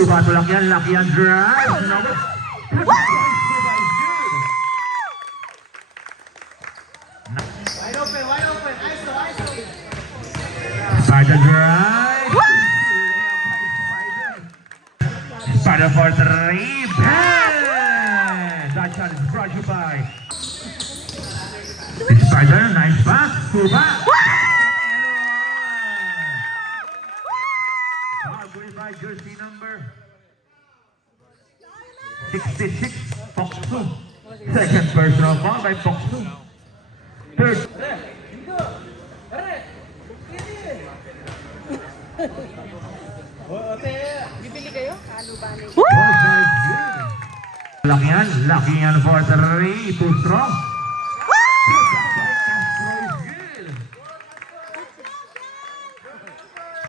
Suba to laki yan drive. Wide open. ISO. Spider drive. Spider for three. Bang! That shot is brought you by Spider. Nice pass. Suba. Foul by jersey number 66, Fox 2. Second personal foul by Fox 2. Third. Bibili kayo? Ano ba ni? Laki yan for 3. Too strong.